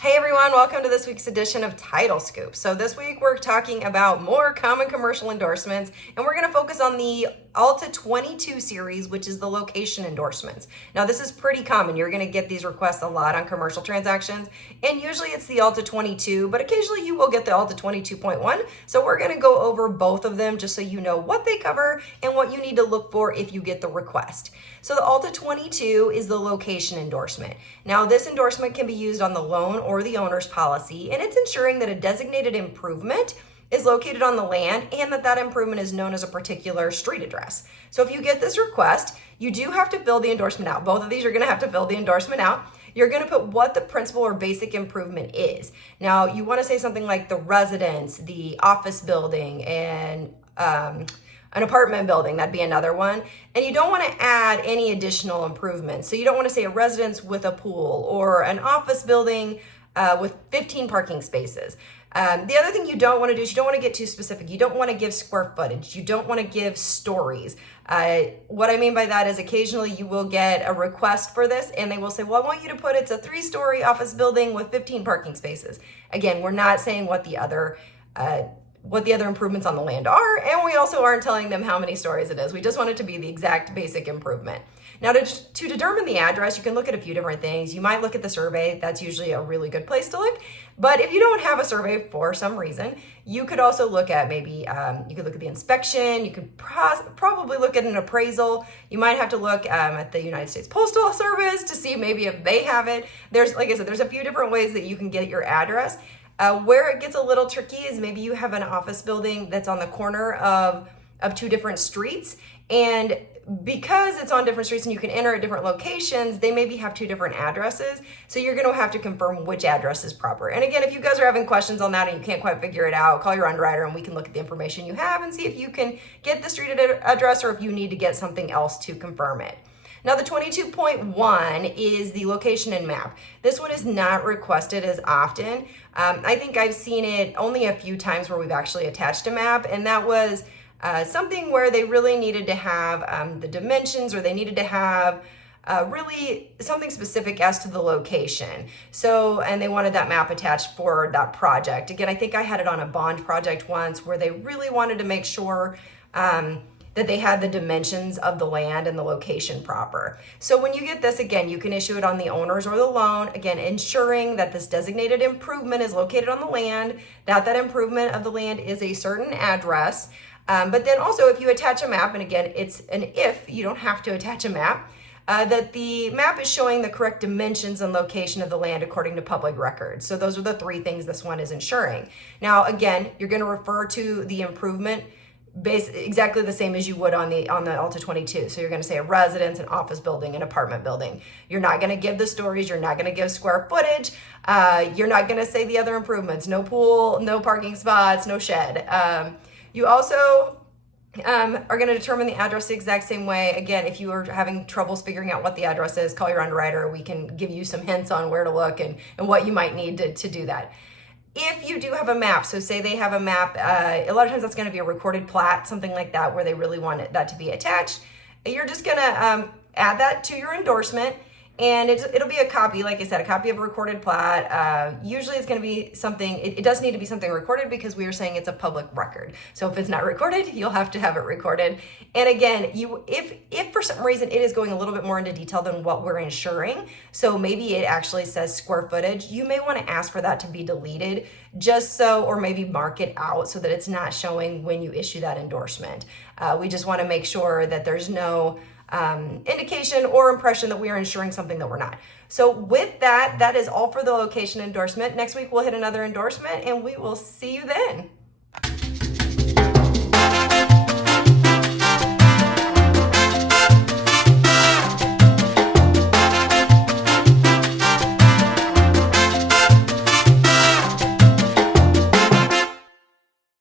Hey everyone, welcome to this week's edition of Title Scoop. So this week we're talking about more common commercial endorsements, and we're going to focus on the Alta 22 series, which is the location endorsements. Now this is pretty common. You're going to get these requests a lot on commercial transactions, and usually it's the Alta 22, but occasionally you will get the Alta 22.1. So we're going to go over both of them just so you know what they cover and what you need to look for if you get the request. So the Alta 22 is the location endorsement. Now this endorsement can be used on the loan or the owner's policy, and it's ensuring that a designated improvement is located on the land and that that improvement is known as a particular street address. So if you get this request, you do have to fill the endorsement out. Both of these, you're going to have to fill the endorsement out. You're going to put what the principal or basic improvement is. Now you want to say something like the residence, the office building, and an apartment building, that'd be another one. And you don't want to add any additional improvements. So you don't want to say a residence with a pool or an office building with 15 parking spaces. The other thing you don't want to do is you don't want to get too specific. You don't want to give square footage. You don't want to give stories. What I mean by that is occasionally you will get a request for this and they will say, well, I want you to put it's a 3-story office building with 15 parking spaces. Again, we're not saying what the other improvements on the land are, and we also aren't telling them how many stories it is. We just want it to be the exact basic improvement. Now to determine the address, you can look at a few different things. You might look at the survey. That's usually a really good place to look. But if you don't have a survey for some reason, you could also look at maybe, you could look at the inspection. You could probably look at an appraisal. You might have to look at the United States Postal Service to see maybe if they have it. There's, like I said, there's a few different ways that you can get your address. Where it gets a little tricky is maybe you have an office building that's on the corner of 2 different streets, and because it's on different streets and you can enter at different locations, they maybe have 2 different addresses. So you're going to have to confirm which address is proper. And again, if you guys are having questions on that and you can't quite figure it out, call your underwriter and we can look at the information you have and see if you can get the street address or if you need to get something else to confirm it. Now the 22.1 is the location and map. This one is not requested as often. I think I've seen it only a few times where we've actually attached a map, and that was something where they really needed to have the dimensions, or they needed to have really something specific as to the location. So, and they wanted that map attached for that project. Again, I think I had it on a bond project once where they really wanted to make sure that they had the dimensions of the land and the location proper. So when you get this, again, you can issue it on the owners or the loan, again, ensuring that this designated improvement is located on the land, that improvement of the land is a certain address. But then also if you attach a map, and again, it's an if, you don't have to attach a map, that the map is showing the correct dimensions and location of the land according to public records. So those are the 3 things this one is ensuring. Now, again, you're going to refer to the improvement exactly the same as you would on the Alta 22. So you're going to say a residence, an office building, an apartment building. You're not going to give the stories. You're not going to give square footage. You're not going to say the other improvements. No pool, no parking spots, no shed. You also are going to determine the address the exact same way. Again, if you are having troubles figuring out what the address is, call your underwriter. We can give you some hints on where to look and what you might need to do that. If you do have a map, so say they have a map, a lot of times that's going to be a recorded plat, something like that, where they really want that to be attached. You're just going to add that to your endorsement, and it'll be a copy, like I said, a copy of a recorded plat. Usually it's going to be something, it does need to be something recorded because we are saying it's a public record. So if it's not recorded, you'll have to have it recorded. And again, if for some reason it is going a little bit more into detail than what we're insuring, so maybe it actually says square footage, you may want to ask for that to be deleted just so, or maybe mark it out so that it's not showing when you issue that endorsement. We just want to make sure that there's no indication or impression that we are insuring something that we're not. So with that is all for the location endorsement. Next week we'll hit another endorsement and we will see you then.